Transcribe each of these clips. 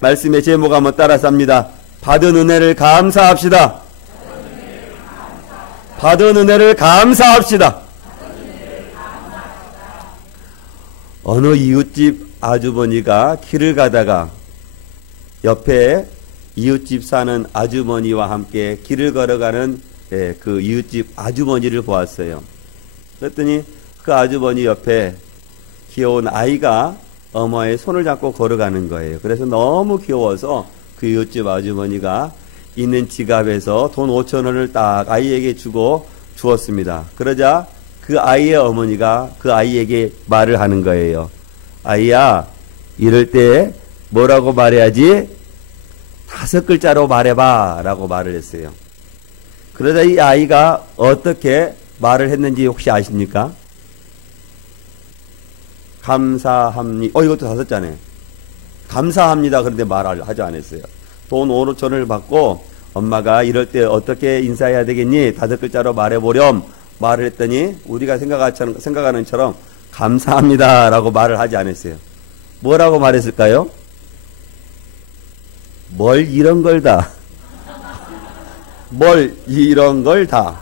말씀의 제목 한번 따라서 합니다. 받은 은혜를 감사합시다. 받은 은혜를 감사합시다. 어느 이웃집 아주머니가 길을 가다가 옆에 이웃집 사는 아주머니와 함께 길을 걸어가는 그 이웃집 아주머니를 보았어요. 그랬더니 그 아주머니 옆에 귀여운 아이가 어머니의 손을 잡고 걸어가는 거예요. 그래서 너무 귀여워서 그 이웃집 아주머니가 있는 지갑에서 돈 5,000원을 딱 아이에게 주었습니다. 그러자 그 아이의 어머니가 그 아이에게 말을 하는 거예요. 아이야, 이럴 때 뭐라고 말해야지? 5글자로 말해봐 라고 말을 했어요. 그러자 이 아이가 어떻게 말을 했는지 혹시 아십니까? 감사합니다. 이것도 5자네. 감사합니다. 그런데 말을 하지 않았어요. 돈 5,000원을 받고 엄마가 이럴 때 어떻게 인사해야 되겠니? 5글자로 말해보렴. 말을 했더니 우리가 생각하는 처럼 감사합니다 라고 말을 하지 않았어요. 뭐라고 말했을까요? 뭘 이런 걸 다. 뭘 이런 걸 다.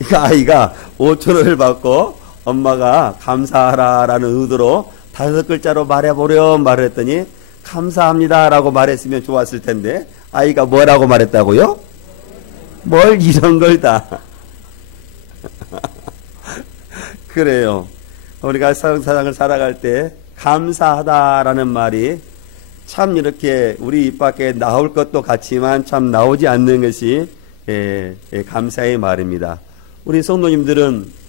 이 아이가 5,000원을 받고 엄마가 감사하라라는 의도로 5글자로 말해보렴 말을 했더니 감사합니다 라고 말했으면 좋았을 텐데 아이가 뭐라고 말했다고요? 뭘 이런 걸 다. 그래요. 우리가 세상을 살아갈 때 감사하다라는 말이 참 이렇게 우리 입 밖에 나올 것도 같지만 참 나오지 않는 것이 감사의 말입니다. 우리 성도님들은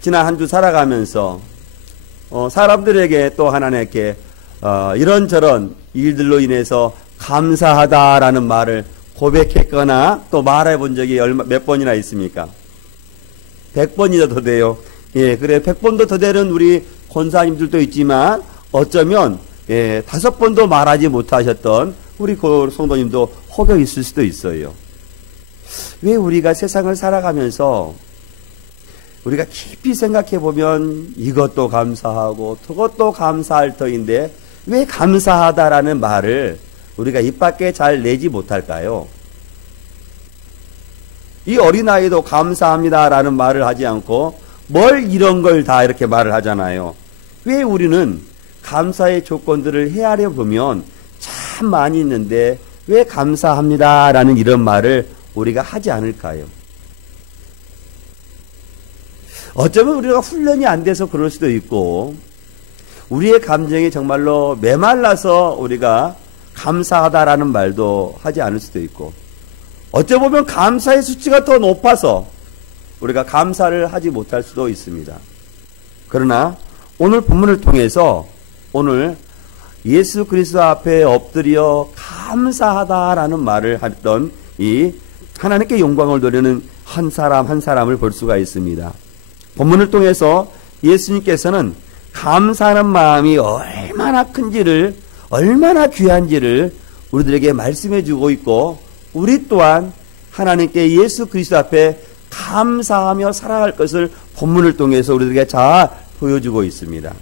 지난 한 주 살아가면서 사람들에게 또 하나님께 이런저런 일들로 인해서 감사하다라는 말을 고백했거나 또 말해본 적이 몇 번이나 있습니까? 100번이나 더 돼요. 예, 그래 100번도 더 되는 우리 권사님들도 있지만 어쩌면 5번도 말하지 못하셨던 우리 성도님도 혹여 있을 수도 있어요. 왜 우리가 세상을 살아가면서 우리가 깊이 생각해 보면 이것도 감사하고 저것도 감사할 터인데 왜 감사하다라는 말을 우리가 입 밖에 잘 내지 못할까요? 이 어린아이도 감사합니다라는 말을 하지 않고 뭘 이런 걸 다 이렇게 말을 하잖아요. 왜 우리는 감사의 조건들을 헤아려 보면 참 많이 있는데 왜 감사합니다라는 이런 말을 우리가 하지 않을까요? 어쩌면 우리가 훈련이 안 돼서 그럴 수도 있고 우리의 감정이 정말로 메말라서 우리가 감사하다라는 말도 하지 않을 수도 있고 어쩌보면 감사의 수치가 더 높아서 우리가 감사를 하지 못할 수도 있습니다. 그러나 오늘 본문을 통해서 오늘 예수 그리스도 앞에 엎드려 감사하다라는 말을 했던 이 하나님께 영광을 돌리는 한 사람 한 사람을 볼 수가 있습니다. 본문을 통해서 예수님께서는 감사하는 마음이 얼마나 큰지를 얼마나 귀한지를 우리들에게 말씀해 주고 있고 우리 또한 하나님께 예수 그리스도 앞에 감사하며 살아갈 것을 본문을 통해서 우리들에게 잘 보여주고 있습니다.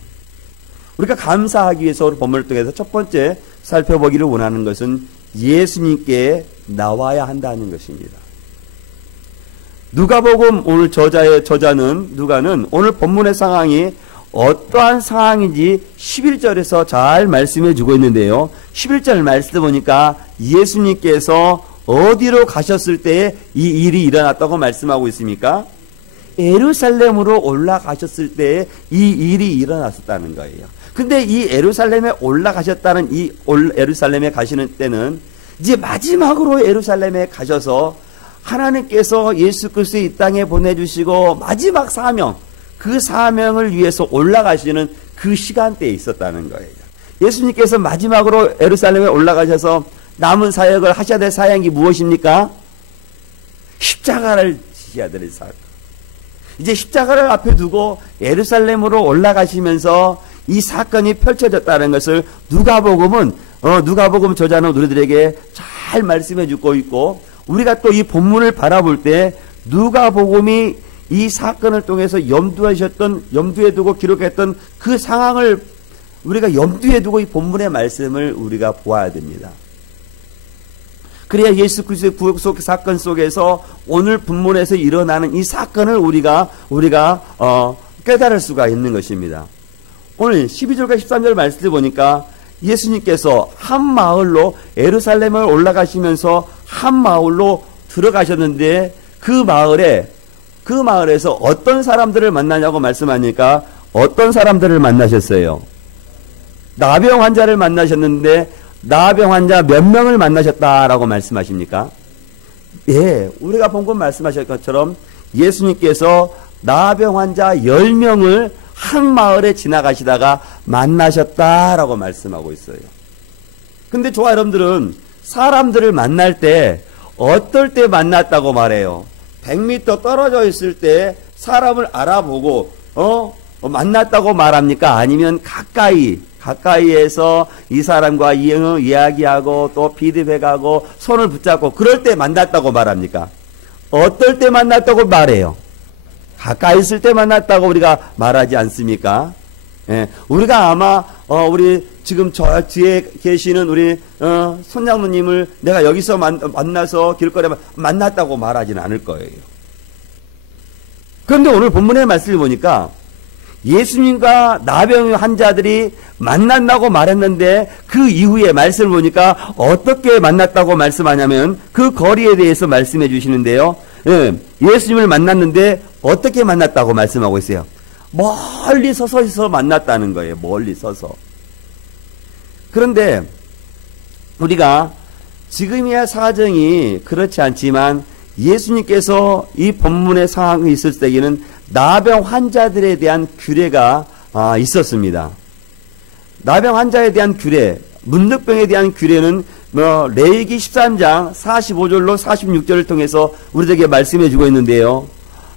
우리가 감사하기 위해서 본문을 통해서 첫 번째 살펴보기를 원하는 것은 예수님께 나와야 한다는 것입니다. 누가복음 오늘 저자는 누가는 오늘 본문의 상황이 어떠한 상황인지 11절에서 잘 말씀해 주고 있는데요. 11절 말씀 보니까 예수님께서 어디로 가셨을 때 이 일이 일어났다고 말씀하고 있습니까? 예루살렘으로 올라가셨을 때 이 일이 일어났었다는 거예요. 근데 이 예루살렘에 올라가셨다는 이 예루살렘에 가시는 때는 이제 마지막으로 예루살렘에 가셔서 하나님께서 예수 그리스도 이 땅에 보내주시고 마지막 사명, 그 사명을 위해서 올라가시는 그 시간대에 있었다는 거예요. 예수님께서 마지막으로 예루살렘에 올라가셔서 남은 사역을 하셔야 될 사역이 무엇입니까? 십자가를 지셔야 될 사역. 이제 십자가를 앞에 두고 예루살렘으로 올라가시면서 이 사건이 펼쳐졌다는 것을 누가복음 저자는 우리들에게 잘 말씀해 주고 있고 우리가 또 이 본문을 바라볼 때 누가복음이 이 사건을 통해서 염두에 두고 기록했던 그 상황을 우리가 염두에 두고 이 본문의 말씀을 우리가 보아야 됩니다. 그래야 예수 그리스도의 구속 사건 속에서 오늘 본문에서 일어나는 이 사건을 우리가 깨달을 수가 있는 것입니다. 오늘 12절과 13절 말씀을 보니까 예수님께서 한 마을로 예루살렘을 올라가시면서 한 마을로 들어가셨는데 그 마을에서 어떤 사람들을 만나냐고 말씀하니까 어떤 사람들을 만나셨어요? 나병 환자를 만나셨는데 나병 환자 몇 명을 만나셨다라고 말씀하십니까? 예, 우리가 본 것 말씀하신 것처럼 예수님께서 나병 환자 10명을 한 마을에 지나가시다가 만나셨다라고 말씀하고 있어요. 근데 저와 여러분들은 사람들을 만날 때 어떨 때 만났다고 말해요? 100m 떨어져 있을 때 사람을 알아보고 만났다고 말합니까? 아니면 가까이에서 이 사람과 이야기하고 또 피드백하고 손을 붙잡고 그럴 때 만났다고 말합니까? 어떨 때 만났다고 말해요? 가까이 있을 때 만났다고 우리가 말하지 않습니까? 예, 우리가 아마 우리 지금 저 뒤에 계시는 우리 손장로님을 내가 여기서 만나서 길거리에 만났다고 말하지는 않을 거예요. 그런데 오늘 본문의 말씀을 보니까 예수님과 나병 환자들이 만난다고 말했는데 그 이후에 말씀을 보니까 어떻게 만났다고 말씀하냐면 그 거리에 대해서 말씀해 주시는데요. 예, 예수님을 만났는데 어떻게 만났다고 말씀하고 있어요? 멀리 서서 만났다는 거예요. 멀리 서서. 그런데 우리가 지금이야 사정이 그렇지 않지만 예수님께서 이 본문의 상황이 있을 때에는 나병 환자들에 대한 규례가 있었습니다. 나병 환자에 대한 규례, 문득병에 대한 규례는 레위기 13장 45절로 46절을 통해서 우리에게 말씀해 주고 있는데요.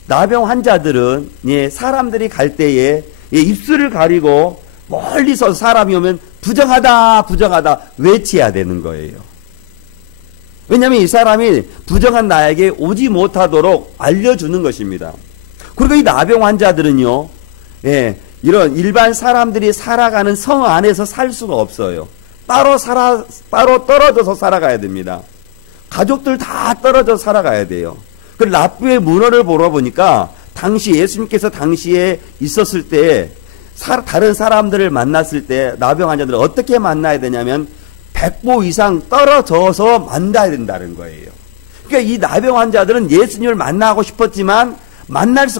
나병 환자들은 사람들이 갈 때에 입술을 가리고 멀리서 사람이 오면 부정하다 외쳐야 되는 거예요. 왜냐하면 이 사람이 부정한 나에게 오지 못하도록 알려주는 것입니다. 그리고 이 나병 환자들은요, 이런 일반 사람들이 살아가는 성 안에서 살 수가 없어요. 따로 떨어져서 살아가야 됩니다. 가족들 다 떨어져 살아가야 돼요. 그 랍부의 문헌을 보러 보니까 예수님께서 당시에 있었을 때 다른 사람들을 만났을 때 나병 환자들을 어떻게 만나야 되냐면 100보 이상 떨어져서 만나야 된다는 거예요. 그러니까 이 나병 환자들은 예수님을 만나고 싶었지만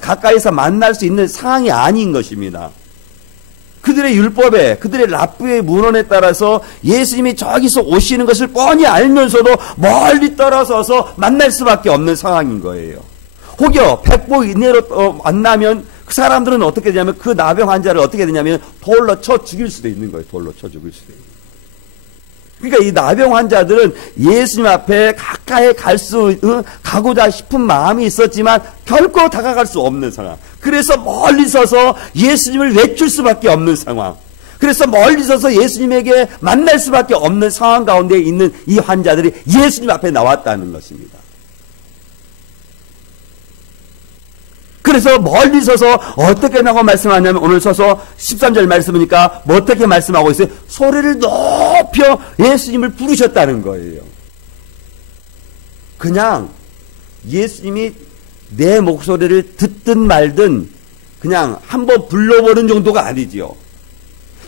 가까이서 만날 수 있는 상황이 아닌 것입니다. 그들의 율법에, 그들의 랍부의 문헌에 따라서 예수님이 저기서 오시는 것을 뻔히 알면서도 멀리 떨어져서 만날 수밖에 없는 상황인 거예요. 혹여 100보 이내로 만나면 그 사람들은 어떻게 되냐면 그 나병 환자를 어떻게 되냐면 돌로 쳐 죽일 수도 있는 거예요. 돌로 쳐 죽일 수도 있는 거예요. 그러니까 이 나병 환자들은 예수님 앞에 가까이 가고자 싶은 마음이 있었지만 결코 다가갈 수 없는 상황. 그래서 멀리 서서 예수님을 외칠 수밖에 없는 상황. 그래서 멀리 서서 예수님에게 만날 수밖에 없는 상황 가운데 있는 이 환자들이 예수님 앞에 나왔다는 것입니다. 그래서 멀리 서서 어떻게 나고 말씀하냐면 오늘 서서 13절 말씀이니까 어떻게 말씀하고 있어요? 소리를 높여 예수님을 부르셨다는 거예요. 그냥 예수님이 내 목소리를 듣든 말든 그냥 한번 불러보는 정도가 아니지요.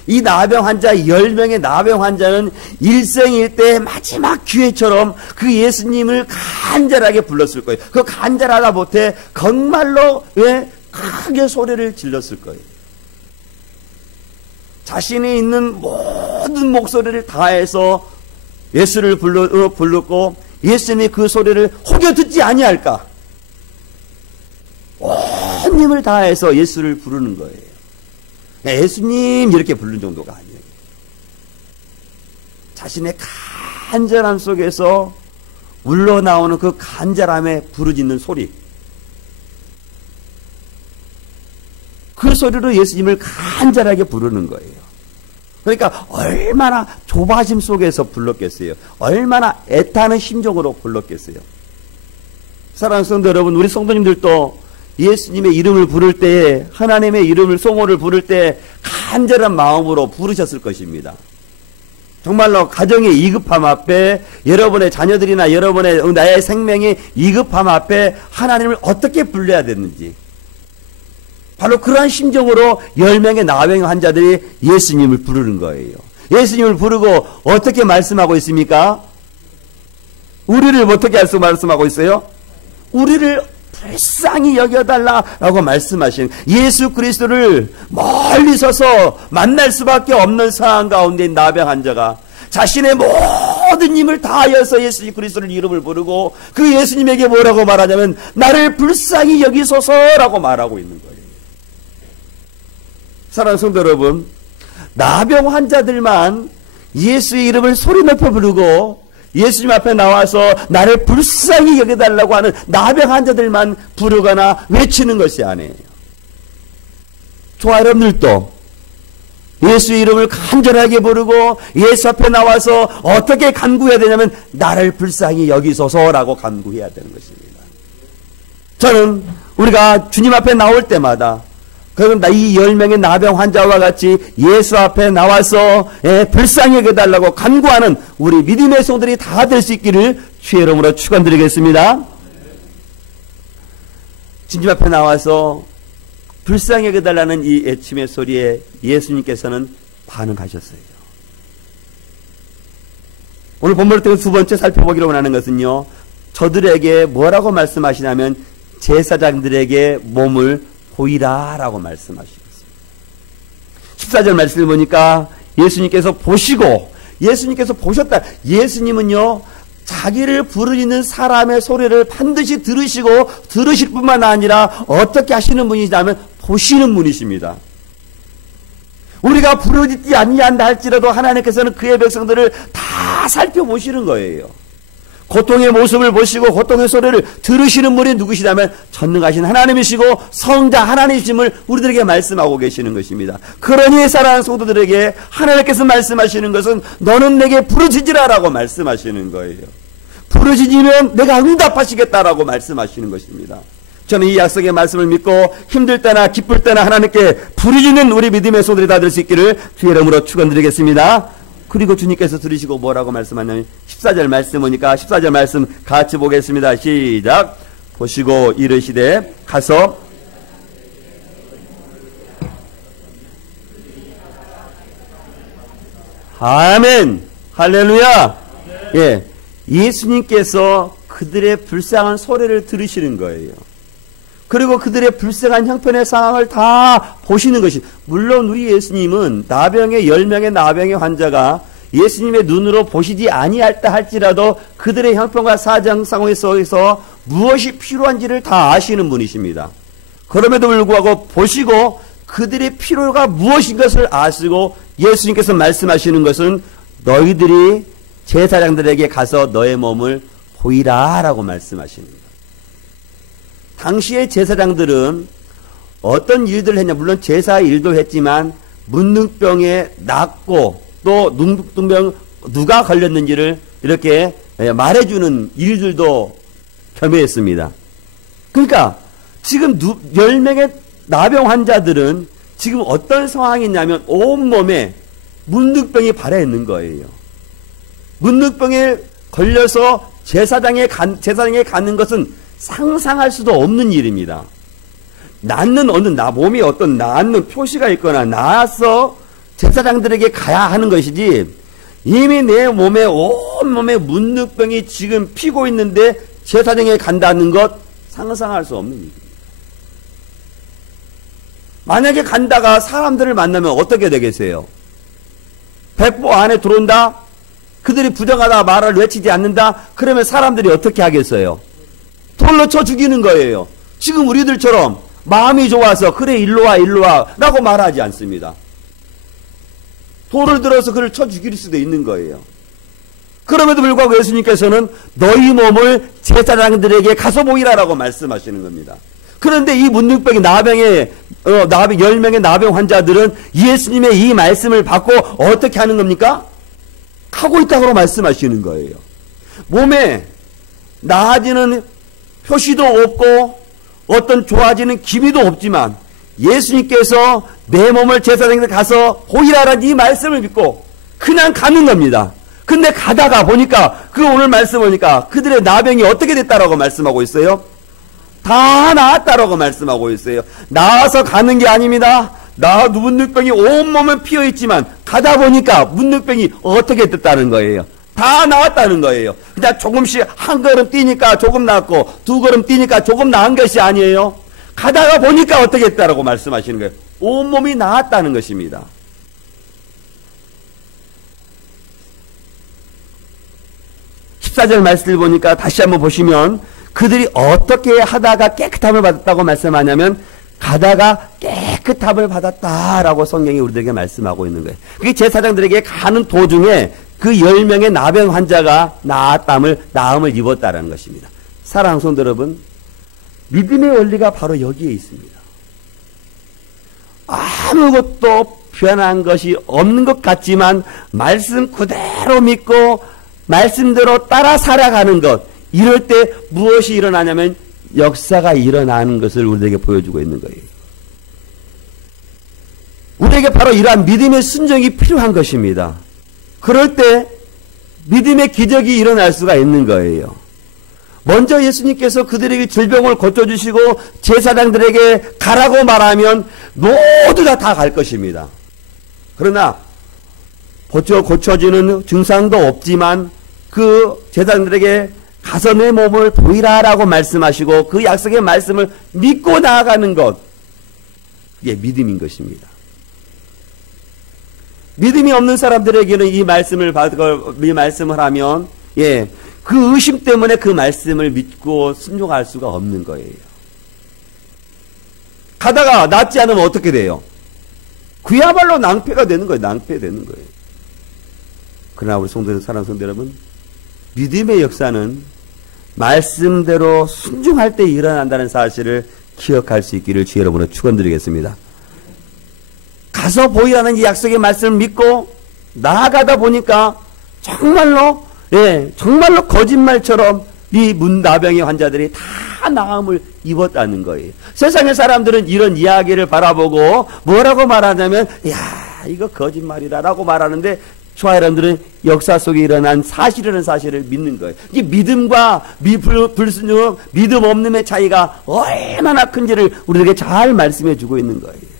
이 나병 환자 10명의 나병 환자는 일생일대의 마지막 기회처럼 그 예수님을 간절하게 불렀을 거예요. 그 간절하다 못해 정말로 크게 소리를 질렀을 거예요. 자신이 있는 모든 목소리를 다해서 예수를 불렀고 예수님이 그 소리를 혹여 듣지 아니할까? 온 힘을 다해서 예수를 부르는 거예요. 예수님 이렇게 부르는 정도가 아니에요. 자신의 간절함 속에서 울러나오는 그 간절함에 부르짖는 소리, 그 소리로 예수님을 간절하게 부르는 거예요. 그러니까 얼마나 조바심 속에서 불렀겠어요. 얼마나 애타는 심정으로 불렀겠어요. 사랑하는 성도 여러분, 우리 성도님들도 예수님의 이름을 부를 때에, 하나님의 이름을 송호를 부를 때 간절한 마음으로 부르셨을 것입니다. 정말로 가정의 이급함 앞에, 여러분의 자녀들이나 여러분의 나의 생명의 이급함 앞에 하나님을 어떻게 불러야 됐는지, 바로 그러한 심정으로 10명의 나병 환자들이 예수님을 부르는 거예요. 예수님을 부르고 어떻게 말씀하고 있습니까? 우리를 어떻게 말씀하고 있어요? 우리를 불쌍히 여겨달라라고 말씀하신, 예수 그리스도를 멀리 서서 만날 수밖에 없는 상황 가운데 나병 환자가 자신의 모든 힘을 다하여서 예수 그리스도를 이름을 부르고 그 예수님에게 뭐라고 말하냐면 나를 불쌍히 여기소서라고 말하고 있는 거예요. 사랑하는 성도 여러분, 나병 환자들만 예수의 이름을 소리 높여 부르고 예수님 앞에 나와서 나를 불쌍히 여겨달라고 하는 나병 환자들만 부르거나 외치는 것이 아니에요. 저와 여러분들도 예수의 이름을 간절하게 부르고 예수 앞에 나와서 어떻게 간구해야 되냐면 나를 불쌍히 여기소서라고 간구해야 되는 것입니다. 저는 우리가 주님 앞에 나올 때마다 그럼 이 10명의 나병 환자와 같이 예수 앞에 나와서 불쌍히 여겨달라고 간구하는 우리 믿음의 성들이 다 될 수 있기를 주의 이름으로 축원드리겠습니다. 주님 앞에 나와서 불쌍히 여겨달라는 이 애침의 소리에 예수님께서는 반응하셨어요. 오늘 본문을 통해 두 번째 살펴보기로 원하는 것은요, 저들에게 뭐라고 말씀하시냐면 제사장들에게 몸을 보이라 라고 말씀하시겠습니다. 14절 말씀을 보니까 예수님께서 보시고, 예수님께서 보셨다. 예수님은요, 자기를 부르짖는 사람의 소리를 반드시 들으시고 들으실 뿐만 아니라 어떻게 하시는 분이냐면 보시는 분이십니다. 우리가 부르짖지 아니한다 할지라도 하나님께서는 그의 백성들을 다 살펴보시는 거예요. 고통의 모습을 보시고 고통의 소리를 들으시는 분이 누구시냐면 전능하신 하나님이시고 성자 하나님이심을 우리들에게 말씀하고 계시는 것입니다. 그러니 사랑하는 성도들에게 하나님께서 말씀하시는 것은 너는 내게 부르짖으라라고 말씀하시는 거예요. 부르짖으면 내가 응답하시겠다라고 말씀하시는 것입니다. 저는 이 약속의 말씀을 믿고 힘들 때나 기쁠 때나 하나님께 부르짖는 우리 믿음의 성도들이 다 될 수 있기를 주의 이름으로 축원드리겠습니다. 그리고 주님께서 들으시고 뭐라고 말씀하냐면 14절 말씀 보니까 14절 말씀 같이 보겠습니다. 시작. 보시고 이르시되 가서 아멘 할렐루야. 예, 예수님께서 그들의 불쌍한 소리를 들으시는 거예요. 그리고 그들의 불쌍한 형편의 상황을 다 보시는 것이, 물론 우리 예수님은 나병의 10명의 나병의 환자가 예수님의 눈으로 보시지 아니할다 할지라도 그들의 형편과 사정 상황에 속에서 무엇이 필요한지를 다 아시는 분이십니다. 그럼에도 불구하고 보시고 그들의 필요가 무엇인 것을 아시고 예수님께서 말씀하시는 것은 너희들이 제사장들에게 가서 너의 몸을 보이라 라고 말씀하시는 거예요. 당시의 제사장들은 어떤 일들을 했냐, 물론 제사 일도 했지만 문둥병에 낫고 또 문둥병 누가 걸렸는지를 이렇게 말해주는 일들도 겸해했습니다. 그러니까 지금 10명의 나병 환자들은 지금 어떤 상황이 있냐면 온몸에 문둥병이 발해 있는 거예요. 문둥병에 걸려서 제사장에 가는 것은 상상할 수도 없는 일입니다. 낫는 몸에 어떤 낫는 표시가 있거나 나아서 제사장들에게 가야 하는 것이지, 이미 내 몸에 온몸에 문둥병이 지금 피고 있는데 제사장에 간다는 것 상상할 수 없는 일입니다. 만약에 간다가 사람들을 만나면 어떻게 되겠어요? 백보 안에 들어온다? 그들이 부정하다 말을 외치지 않는다? 그러면 사람들이 어떻게 하겠어요? 돌로 쳐 죽이는 거예요. 지금 우리들처럼 마음이 좋아서 그래 일로 와 라고 말하지 않습니다. 돌을 들어서 그를 쳐 죽일 수도 있는 거예요. 그럼에도 불구하고 예수님께서는 너희 몸을 제사장들에게 가서 보이라라고 말씀하시는 겁니다. 그런데 이 문둥병의 10명의 나병 환자들은 예수님의 이 말씀을 받고 어떻게 하는 겁니까? 하고 있다고 말씀하시는 거예요. 몸에 나아지는 표시도 없고 어떤 좋아지는 기미도 없지만 예수님께서 내 몸을 제사장에게 가서 보이라라는 이 말씀을 믿고 그냥 가는 겁니다. 근데 가다가 보니까 그 오늘 말씀 보니까 그들의 나병이 어떻게 됐다라고 말씀하고 있어요? 다 나았다라고 말씀하고 있어요. 나아서 가는 게 아닙니다. 문득병이 온몸에 피어있지만 가다 보니까 문득병이 어떻게 됐다는 거예요? 다 나았다는 거예요. 그냥 조금씩 한 걸음 뛰니까 조금 나았고 두 걸음 뛰니까 조금 나은 것이 아니에요. 가다가 보니까 어떻게 했다라고 말씀하시는 거예요. 온몸이 나았다는 것입니다. 14절 말씀을 보니까 다시 한번 보시면 그들이 어떻게 하다가 깨끗함을 받았다고 말씀하냐면 가다가 깨끗함을 받았다라고 성경이 우리들에게 말씀하고 있는 거예요. 그게 제사장들에게 가는 도중에 그 10명의 나병 환자가 나음을 입었다라는 것입니다. 사랑하는 성도 여러분, 믿음의 원리가 바로 여기에 있습니다. 아무것도 변한 것이 없는 것 같지만 말씀 그대로 믿고 말씀대로 따라 살아가는 것, 이럴 때 무엇이 일어나냐면 역사가 일어나는 것을 우리에게 보여주고 있는 거예요. 우리에게 바로 이러한 믿음의 순종이 필요한 것입니다. 그럴 때 믿음의 기적이 일어날 수가 있는 거예요. 먼저 예수님께서 그들에게 질병을 고쳐주시고 제사장들에게 가라고 말하면 모두 다 갈 것입니다. 그러나 고쳐지는 증상도 없지만 그 제사장들에게 가서 내 몸을 보이라라고 말씀하시고 그 약속의 말씀을 믿고 나아가는 것, 그게 믿음인 것입니다. 믿음이 없는 사람들에게는 이 말씀을 하면 그 의심 때문에 그 말씀을 믿고 순종할 수가 없는 거예요. 가다가 낫지 않으면 어떻게 돼요? 그야말로 낭패가 되는 거예요. 낭패되는 거예요. 그러나 우리 사랑하는 성도 여러분, 믿음의 역사는 말씀대로 순종할 때 일어난다는 사실을 기억할 수 있기를 주의 여러분을 축원드리겠습니다. 가서 보이라는 이 약속의 말씀을 믿고 나아가다 보니까 정말로 거짓말처럼 이 문나병의 환자들이 다 나음을 입었다는 거예요. 세상의 사람들은 이런 이야기를 바라보고 뭐라고 말하냐면 이거 거짓말이라고 말하는데 저와 여러분들은 역사 속에 일어난 사실이라는 사실을 믿는 거예요. 이게 믿음과 불순종, 믿음 없음의 차이가 얼마나 큰지를 우리에게 잘 말씀해 주고 있는 거예요.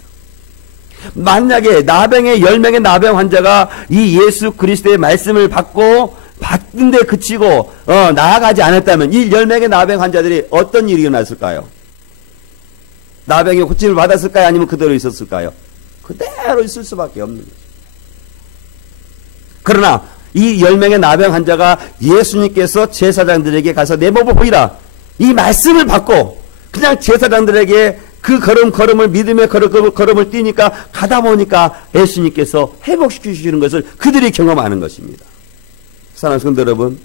만약에 10명의 나병 환자가 이 예수 그리스도의 말씀을 받는데 그치고 나아가지 않았다면 이 10명의 나병 환자들이 어떤 일이 일어났을까요? 나병의 고침을 받았을까요? 아니면 그대로 있었을까요? 그대로 있을 수밖에 없는 거죠. 그러나 이 10명의 나병 환자가 예수님께서 제사장들에게 가서 내 몸을 보이라 이 말씀을 받고 그냥 제사장들에게 그 걸음을 믿음의 걸음을 뛰니까 가다 보니까 예수님께서 회복시키시는 것을 그들이 경험하는 것입니다. 사랑하는 성도 여러분,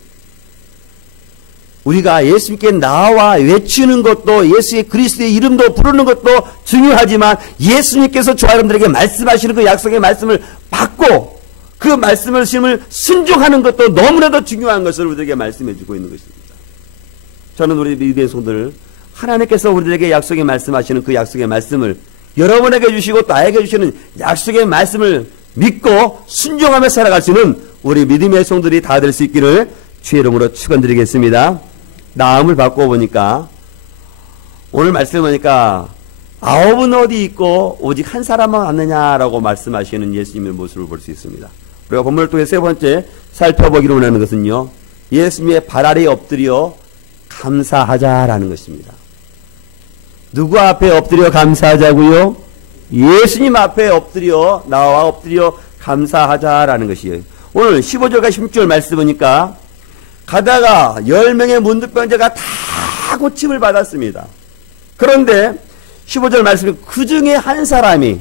우리가 예수님께 나와 외치는 것도 예수의 그리스도의 이름도 부르는 것도 중요하지만 예수님께서 저와 여러분들에게 말씀하시는 그 약속의 말씀을 받고 그 말씀을 순종하는 것도 너무나도 중요한 것을 우리에게 말씀해 주고 있는 것입니다. 저는 우리 믿음의 성도들, 하나님께서 우리에게 약속의 말씀하시는 그 약속의 말씀을 여러분에게 주시고 나에게 주시는 약속의 말씀을 믿고 순종하며 살아갈 수 있는 우리 믿음의 성도들이 다 될 수 있기를 주의 이름으로 축원드리겠습니다. 나음을 받고 보니까 오늘 말씀 보니까 9은 어디 있고 오직 한 사람만 왔느냐라고 말씀하시는 예수님의 모습을 볼 수 있습니다. 우리가 본문을 통해 세 번째 살펴보기로 원하는 것은요, 예수님의 발 아래에 엎드려 감사하자라는 것입니다. 누구 앞에 엎드려 감사하자고요? 예수님 앞에 나와 엎드려 감사하자라는 것이에요. 오늘 15절과 16절 말씀 보니까 가다가 10명의 문득병자가 다 고침을 받았습니다. 그런데 15절 말씀에 그 중에 한 사람이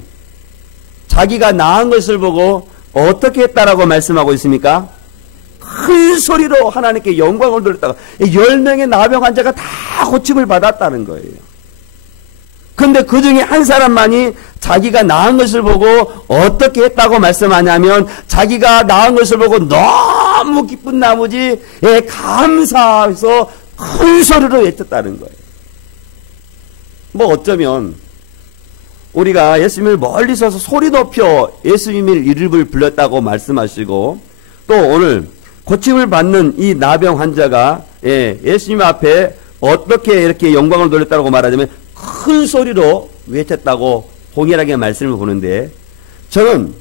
자기가 나은 것을 보고 어떻게 했다라고 말씀하고 있습니까? 큰 소리로 하나님께 영광을 돌렸다가 10명의 나병 환자가 다 고침을 받았다는 거예요. 그런데 그 중에 한 사람만이 자기가 나은 것을 보고 어떻게 했다고 말씀하냐면 자기가 나은 것을 보고 너무 기쁜 나머지 감사해서 큰 소리로 외쳤다는 거예요. 뭐 어쩌면 우리가 예수님을 멀리 서서 소리 높여 예수님의 이름을 불렀다고 말씀하시고, 또 오늘 고침을 받는 이 나병 환자가 예수님 앞에 어떻게 이렇게 영광을 돌렸다고 말하자면 큰 소리로 외쳤다고 동일하게 말씀을 보는데, 저는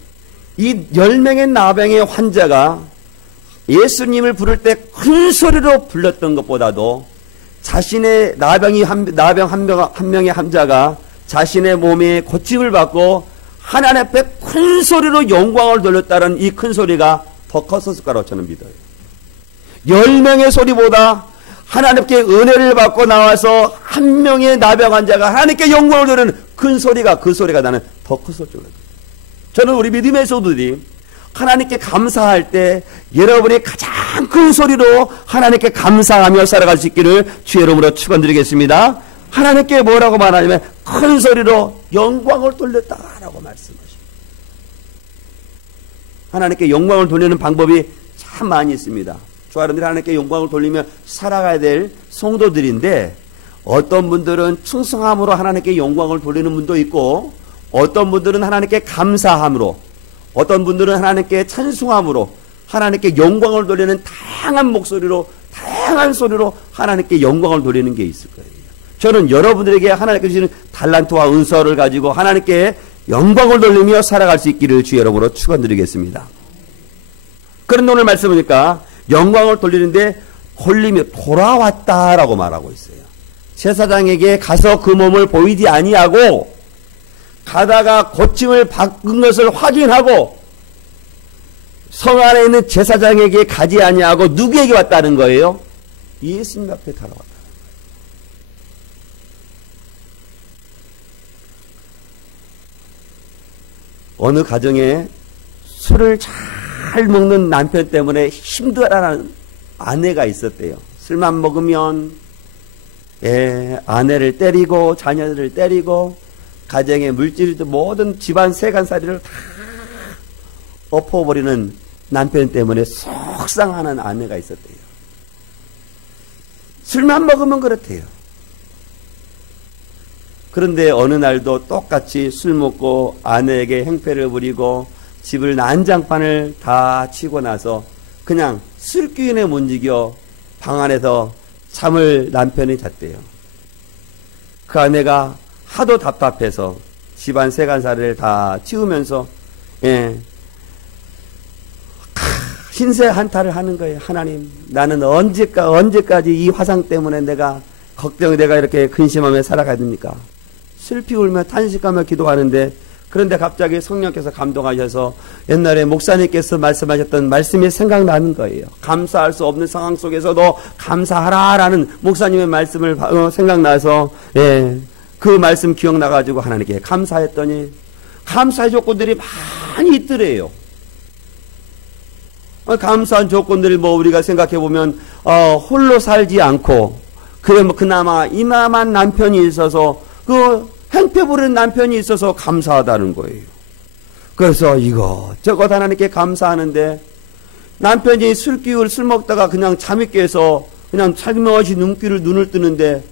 이 10명의 나병의 환자가 예수님을 부를 때 큰 소리로 불렀던 것보다도 자신의 나병 한 명의 환자가 자신의 몸에 고침을 받고 하나님 앞에 큰 소리로 영광을 돌렸다는 이 큰 소리가 더 컸었을 거라고 저는 믿어요. 10명의 소리보다 하나님께 은혜를 받고 나와서 한 명의 나병 환자가 하나님께 영광을 돌리는 큰 소리가, 그 소리가 나는 더 컸을 줄 알아요. 저는 우리 믿음의 소들이 하나님께 감사할 때 여러분이 가장 큰 소리로 하나님께 감사하며 살아갈 수 있기를 주의 이름으로 축원드리겠습니다. 하나님께 뭐라고 말하냐면 큰 소리로 영광을 돌렸다라고 말씀하십니다. 하나님께 영광을 돌리는 방법이 참 많이 있습니다. 여러분들이 하나님께 영광을 돌리며 살아가야 될 성도들인데, 어떤 분들은 충성함으로 하나님께 영광을 돌리는 분도 있고, 어떤 분들은 하나님께 감사함으로, 어떤 분들은 하나님께 찬송함으로 하나님께 영광을 돌리는 다양한 목소리로, 다양한 소리로 하나님께 영광을 돌리는 게 있을 거예요. 저는 여러분들에게 하나님께 주시는 달란트와 은사를 가지고 하나님께 영광을 돌리며 살아갈 수 있기를 주의 이름으로 축원드리겠습니다. 그런데 오늘 말씀 보니까 영광을 돌리는데 홀림이 돌아왔다라고 말하고 있어요. 제사장에게 가서 그 몸을 보이지 아니하고 가다가 고침을 받은 것을 확인하고 성 안에 있는 제사장에게 가지 아니하고 누구에게 왔다는 거예요? 예수님 앞에 달아왔다. 어느 가정에 술을 잘 먹는 남편 때문에 힘들어하는 아내가 있었대요. 술만 먹으면 아내를 때리고 자녀들을 때리고 가정의 물질도 모든 집안 세간살이를 다 엎어버리는 남편 때문에 속상하는 아내가 있었대요. 술만 먹으면 그렇대요. 그런데 어느 날도 똑같이 술 먹고 아내에게 행패를 부리고 집을 난장판을 다 치고 나서 그냥 술기운에 못 이겨 방 안에서 잠을 남편이 잤대요. 그 아내가 하도 답답해서 집안 세간살을 다 치우면서 신세 한탄을 하는 거예요. 하나님, 나는 언제까지 이 화상 때문에 내가 이렇게 근심하며 살아가야 됩니까? 슬피 울며 탄식하며 기도하는데, 그런데 갑자기 성령께서 감동하셔서 옛날에 목사님께서 말씀하셨던 말씀이 생각나는 거예요. 감사할 수 없는 상황 속에서도 감사하라라는 목사님의 말씀을 생각나서 그 말씀 기억나가지고 하나님께 감사했더니 감사의 조건들이 많이 있더래요. 감사한 조건들이 우리가 생각해보면 홀로 살지 않고 그나마 이만한 남편이 있어서 그 행패 부리는 남편이 있어서 감사하다는 거예요. 그래서 이것저것 하나님께 감사하는데 남편이 술 먹다가 그냥 잠이 깨서 그냥 살며시 눈을 뜨는데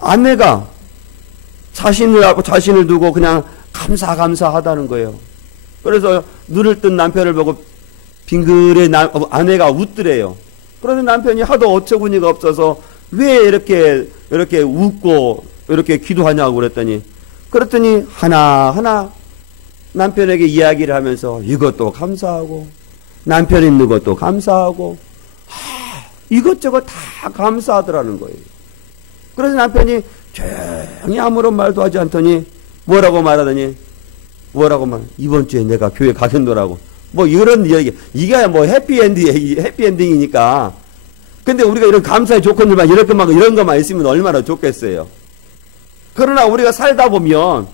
아내가 자신을 두고 그냥 감사하다는 거예요. 그래서 눈을 뜬 남편을 보고 빙그레 아내가 웃더래요. 그래서 남편이 하도 어처구니가 없어서 왜 이렇게 웃고 이렇게 기도하냐고 그랬더니 하나하나 남편에게 이야기를 하면서 이것도 감사하고 남편 있는 것도 감사하고 이것저것 다 감사하더라는 거예요. 그래서 남편이 조용히 아무런 말도 하지 않더니 뭐라고 이번 주에 내가 교회 가겠노라고 이런 이야기. 이게 해피엔딩이니까. 근데 우리가 이런 감사의 조건들만 이런 것만 있으면 얼마나 좋겠어요. 그러나 우리가 살다 보면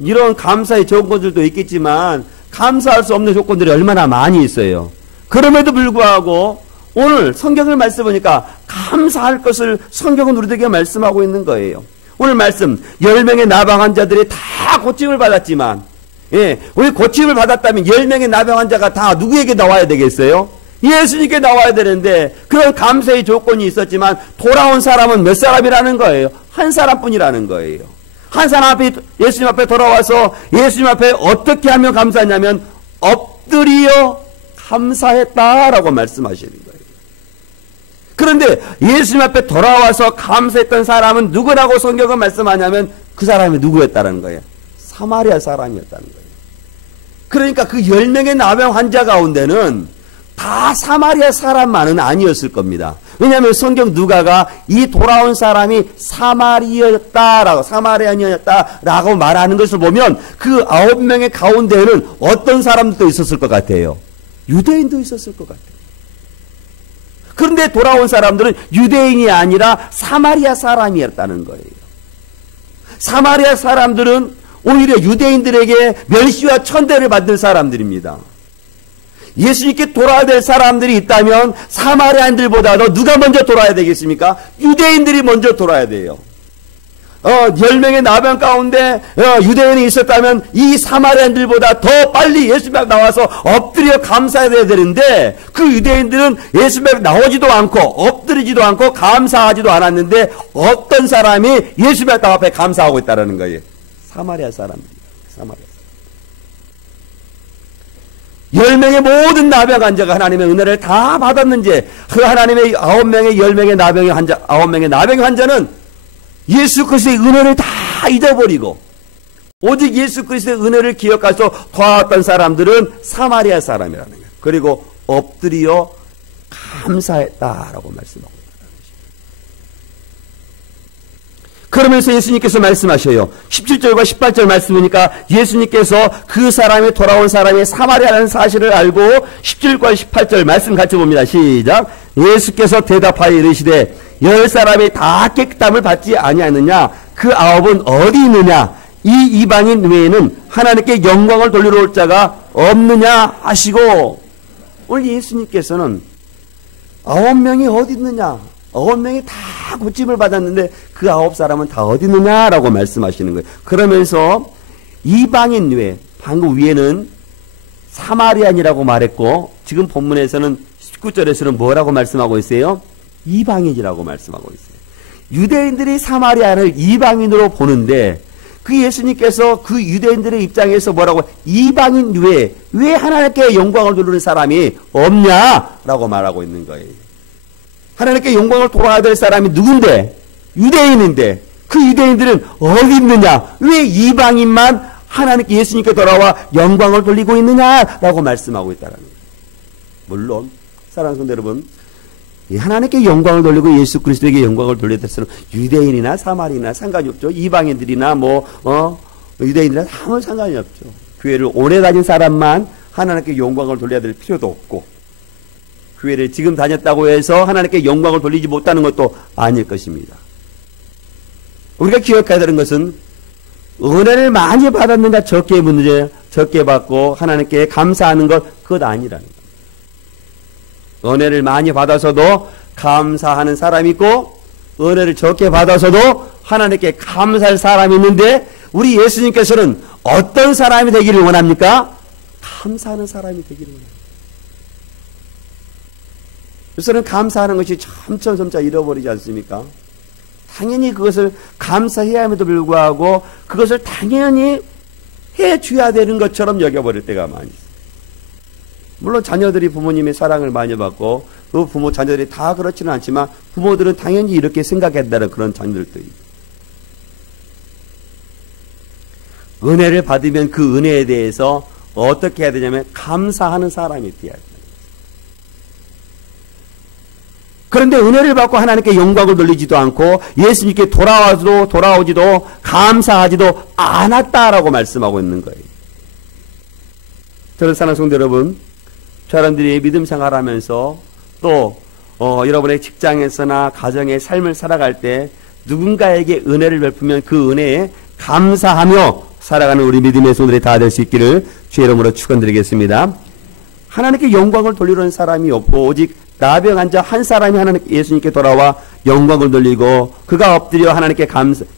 이런 감사의 조건들도 있겠지만 감사할 수 없는 조건들이 얼마나 많이 있어요. 그럼에도 불구하고 오늘 성경을 말씀보니까 감사할 것을 성경은 우리에게 말씀하고 있는 거예요. 오늘 말씀 10명의 나병 환자들이 다 고침을 받았지만 우리 고침을 받았다면 10명의 나병 환자가 다 누구에게 나와야 되겠어요? 예수님께 나와야 되는데 그런 감사의 조건이 있었지만 돌아온 사람은 몇 사람이라는 거예요? 한 사람뿐이라는 거예요. 한 사람 앞에 예수님 앞에 돌아와서 예수님 앞에 어떻게 하면 감사하냐면 엎드려 감사했다라고 말씀하시는 거예요. 그런데 예수님 앞에 돌아와서 감사했던 사람은 누구라고 성경은 말씀하냐면 그 사람이 누구였다는 거예요. 사마리아 사람이었다는 거예요. 그러니까 그 10명의 나병 환자 가운데는 다 사마리아 사람만은 아니었을 겁니다. 왜냐하면 성경 누가가 이 돌아온 사람이 사마리아인이었다라고 말하는 것을 보면 그 9명의 가운데에는 어떤 사람들도 있었을 것 같아요. 유대인도 있었을 것 같아요. 그런데 돌아온 사람들은 유대인이 아니라 사마리아 사람이었다는 거예요. 사마리아 사람들은 오히려 유대인들에게 멸시와 천대를 받는 사람들입니다. 예수님께 돌아야 될 사람들이 있다면 사마리아인들보다도 누가 먼저 돌아야 되겠습니까? 유대인들이 먼저 돌아야 돼요. 10명의 나병 가운데 유대인이 있었다면 이 사마리아인들보다 더 빨리 예수님 앞에 나와서 엎드려 감사해야 되는데 그 유대인들은 예수님 앞에 나오지도 않고 엎드리지도 않고 감사하지도 않았는데 어떤 사람이 예수님 앞에 감사하고 있다는 거예요. 사마리아 사람입니다. 사마리아 사람. 10명의 모든 나병 환자가 하나님의 은혜를 다 받았는지 그 하나님의 9명의 10명의 나병의 환자 9명의 나병의 환자는 예수 그리스도의 은혜를 다 잊어버리고 오직 예수 그리스도의 은혜를 기억해서 도와왔던 사람들은 사마리아 사람이라는 거예요. 그리고 엎드려 감사했다라고 말씀하고 있다는 것입니다. 그러면서 예수님께서 말씀하셔요. 17절과 18절 말씀이니까 예수님께서 그 사람이 돌아온 사람이 사마리아라는 사실을 알고 17과 18절 말씀 같이 봅니다. 시작. 예수께서 대답하여 이르시되 10사람이 다 깨끗함을 받지 아니하느냐? 그 9은 어디 있느냐? 이 이방인 외에는 하나님께 영광을 돌리러 올 자가 없느냐 하시고 오늘 예수님께서는 9명이 어디 있느냐? 9명이 다 고침을 받았는데 그 9사람은 다 어디 있느냐라고 말씀하시는 거예요. 그러면서 이방인 외에 방금 위에는 사마리안이라고 말했고 지금 본문에서는 19절에서는 뭐라고 말씀하고 있어요? 이방인이라고 말씀하고 있어요. 유대인들이 사마리아를 이방인으로 보는데 그 예수님께서 그 유대인들의 입장에서 뭐라고 이방인 외에 왜 하나님께 영광을 돌리는 사람이 없냐라고 말하고 있는 거예요. 하나님께 영광을 돌아야 될 사람이 누군데? 유대인인데 그 유대인들은 어디 있느냐? 왜 이방인만 하나님께 예수님께 돌아와 영광을 돌리고 있느냐라고 말씀하고 있다는 거예요. 물론 사랑하는 성도 여러분, 하나님께 영광을 돌리고 예수 그리스도에게 영광을 돌려야 될수록 유대인이나 사마리나 상관이 없죠. 이방인들이나 유대인들이나 아무 상관이 없죠. 교회를 오래 다닌 사람만 하나님께 영광을 돌려야 될 필요도 없고 교회를 지금 다녔다고 해서 하나님께 영광을 돌리지 못하는 것도 아닐 것입니다. 우리가 기억해야 되는 것은 은혜를 많이 받았는가 적게 받고 하나님께 감사하는 것 그것 아니라는 거예요. 은혜를 많이 받아서도 감사하는 사람이 있고 은혜를 적게 받아서도 하나님께 감사할 사람이 있는데 우리 예수님께서는 어떤 사람이 되기를 원합니까? 감사하는 사람이 되기를 원합니다. 요새는 감사하는 것이 점차 잃어버리지 않습니까? 당연히 그것을 감사해야 함에도 불구하고 그것을 당연히 해줘야 되는 것처럼 여겨버릴 때가 많이 있어요. 물론 자녀들이 부모님의 사랑을 많이 받고 그 부모 자녀들이 다 그렇지는 않지만 부모들은 당연히 이렇게 생각한다는 그런 자녀들도 있고 은혜를 받으면 그 은혜에 대해서 어떻게 해야 되냐면 감사하는 사람이 되어야 돼요. 그런데 은혜를 받고 하나님께 영광을 돌리지도 않고 예수님께 돌아오지도 감사하지도 않았다라고 말씀하고 있는 거예요. 저는 사랑하는 성도 여러분, 사람들이 믿음 생활하면서 또 여러분의 직장에서나 가정의 삶을 살아갈 때 누군가에게 은혜를 베푸면 그 은혜에 감사하며 살아가는 우리 믿음의 손들이 다 될 수 있기를 주의 이름으로 축원드리겠습니다. 하나님께 영광을 돌리는 사람이 없고 오직 나병 환자 한 사람이 예수님께 돌아와 영광을 돌리고 그가 엎드려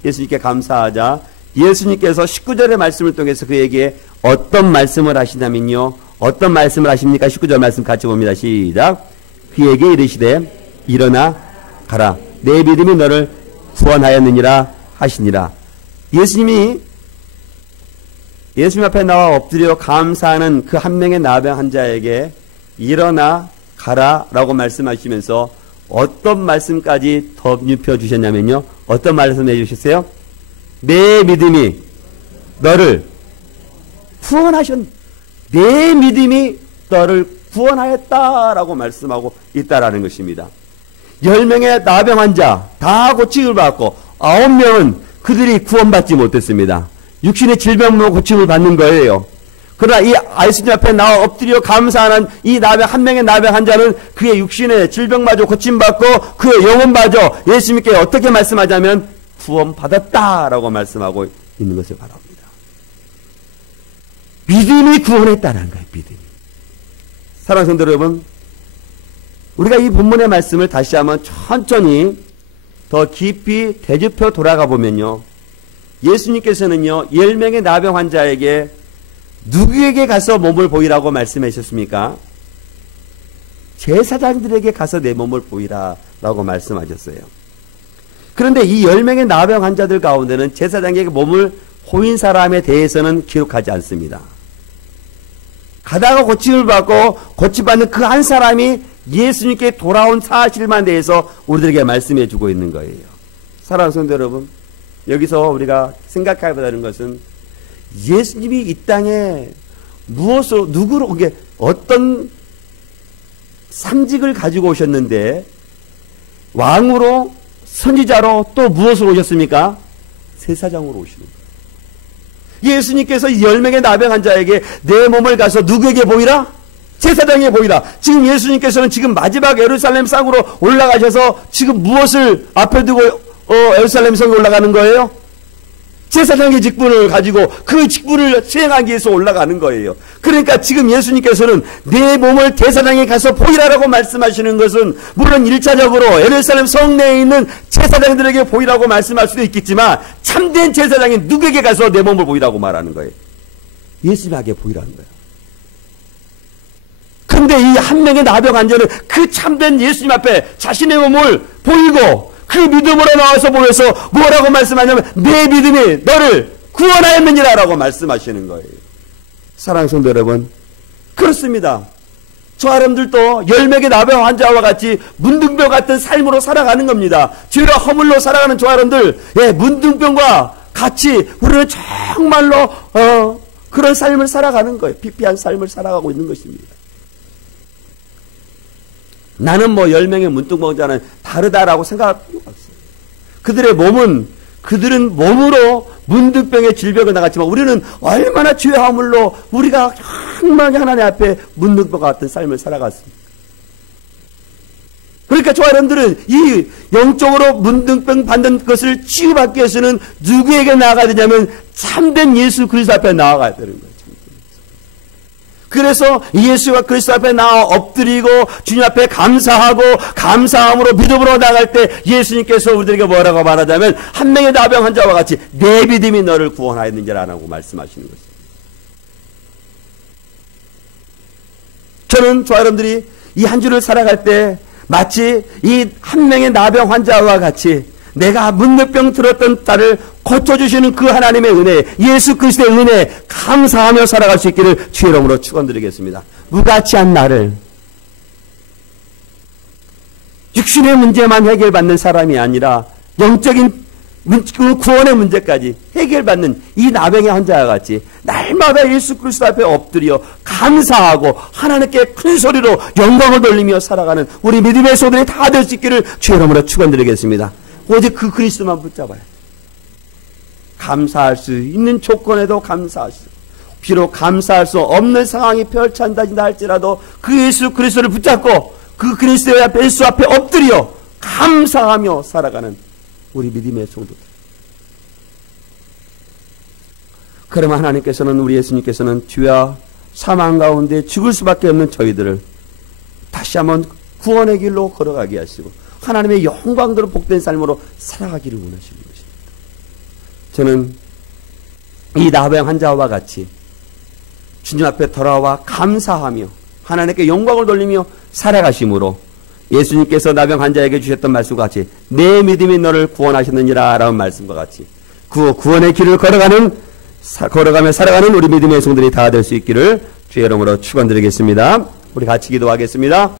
예수님께 감사하자 예수님께서 19절의 말씀을 통해서 그에게 어떤 말씀을 하시냐면요. 어떤 말씀을 하십니까? 19절 말씀 같이 봅니다. 시작. 그에게 이르시되 일어나 가라. 내 믿음이 너를 구원하였느니라 하시니라. 예수님 앞에 나와 엎드려 감사하는 그 한 명의 나병 환자에게 일어나 가라라고 말씀하시면서 어떤 말씀까지 덧입혀 주셨냐면요. 어떤 말씀 해주셨어요? 내 믿음이 너를 내 믿음이 너를 구원하였다라고 말씀하고 있다라는 것입니다. 10명의 나병 환자 다 고침을 받고 9명은 그들이 구원받지 못했습니다. 육신의 질병으로 고침을 받는 거예요. 그러나 이 예수님 앞에 나와 엎드려 감사하는 이 한 명의 나병 환자는 그의 육신의 질병마저 고침받고 그의 영혼마저 예수님께 어떻게 말씀하자면 구원받았다라고 말씀하고 있는 것을 바랍니다. 믿음이 구원했다는 거예요. 믿음이. 사랑하는 성도 여러분, 우리가 이 본문의 말씀을 다시 한번 천천히 더 깊이 되짚어 돌아가 보면요. 예수님께서는요, 10명의 나병 환자에게 누구에게 가서 몸을 보이라고 말씀하셨습니까? 제사장들에게 가서 내 몸을 보이라라고 말씀하셨어요. 그런데 이 10명의 나병 환자들 가운데는 제사장에게 몸을 보인 사람에 대해서는 기록하지 않습니다. 가다가 고침을 받고 고침받는 그 한 사람이 예수님께 돌아온 사실만 대해서 우리들에게 말씀해 주고 있는 거예요. 사랑하는 성도 여러분, 여기서 우리가 생각해야 되는 것은 예수님이 이 땅에 무엇으로, 누구로, 어떤 상직을 가지고 오셨는데 왕으로, 선지자로 또 무엇으로 오셨습니까? 제사장으로 오시는 거예요. 예수님께서 10명의 나병 환자에게 내 몸을 가서 누구에게 보이라? 제사장에게 보이라. 지금 예수님께서는 지금 마지막 예루살렘 상으로 올라가셔서 지금 무엇을 앞에 두고 예루살렘 성에 올라가는 거예요? 제사장의 직분을 가지고 그 직분을 수행하기 위해서 올라가는 거예요. 그러니까 지금 예수님께서는 내 몸을 제사장에 가서 보이라라고 말씀하시는 것은 물론 1차적으로 예루살렘 성내에 있는 제사장들에게 보이라고 말씀할 수도 있겠지만 참된 제사장이 누구에게 가서 내 몸을 보이라고 말하는 거예요? 예수님에게 보이라는 거예요. 그런데 이 한 명의 나병 환자는 그 참된 예수님 앞에 자신의 몸을 보이고 그 믿음으로 나와서 보여서 뭐라고 말씀하냐면 내 믿음이 너를 구원하였느니라 라고 말씀하시는 거예요. 사랑하는 성도 여러분, 그렇습니다. 저 사람들도 10명의 나병 환자와 같이 문둥병 같은 삶으로 살아가는 겁니다. 죄로 허물로 살아가는 저 사람들, 문둥병과 같이 우리는 정말로 그런 삶을 살아가는 거예요. 피폐한 삶을 살아가고 있는 것입니다. 나는 10명의 문둥병자는 다르다라고 생각할 필요가 없어요. 그들은 몸으로 문둥병의 질병을 나갔지만 우리는 얼마나 죄의 허물로 우리가 정말 하나님 앞에 문둥병과 같은 삶을 살아갔습니다. 그러니까 저 사람들은 이 영적으로 문둥병 받는 것을 치유받기 위해서는 누구에게 나아가야 되냐면 참된 예수 그리스도 앞에 나아가야 되는 거예요. 그래서 예수와 그리스도 앞에 나와 엎드리고 주님 앞에 감사하고 감사함으로 믿음으로 나갈 때 예수님께서 우리들에게 뭐라고 말하자면 한 명의 나병 환자와 같이 내 믿음이 너를 구원하였느니라라고 말씀하시는 것입니다. 저는 저 여러분들이 이 한 주를 살아갈 때 마치 이 한 명의 나병 환자와 같이 내가 문둥병 들었던 딸을 고쳐주시는 그 하나님의 은혜, 예수 그리스도의 은혜 감사하며 살아갈 수 있기를 주의 이름으로 축원드리겠습니다. 무가치한 나를 육신의 문제만 해결받는 사람이 아니라 영적인 구원의 문제까지 해결받는 이 나병의 환자와 같이 날마다 예수 그리스도 앞에 엎드려 감사하고 하나님께 큰 소리로 영광을 돌리며 살아가는 우리 믿음의 소들이 다 될 수 있기를 주의 이름으로 축원드리겠습니다. 오직 그 그리스도만 붙잡아야 돼. 감사할 수 있는 조건에도 감사할 수, 비록 감사할 수 없는 상황이 펼쳐진다 할지라도 그 예수 그리스도를 붙잡고 그 그리스도의 앞에 예수 앞에 엎드려 감사하며 살아가는 우리 믿음의 성도들. 그러면 하나님께서는, 우리 예수님께서는 죄와 사망 가운데 죽을 수밖에 없는 저희들을 다시 한번 구원의 길로 걸어가게 하시고 하나님의 영광대로 복된 삶으로 살아가기를 원하시는 것입니다. 저는 이 나병 환자와 같이 주님 앞에 돌아와 감사하며 하나님께 영광을 돌리며 살아가심으로 예수님께서 나병 환자에게 주셨던 말씀과 같이 내 믿음이 너를 구원하셨느니라 라는 말씀과 같이 구원의 길을 걸어가며 살아가는 우리 믿음의 성들이 다 될 수 있기를 주의 이름으로 축원드리겠습니다. 우리 같이 기도하겠습니다.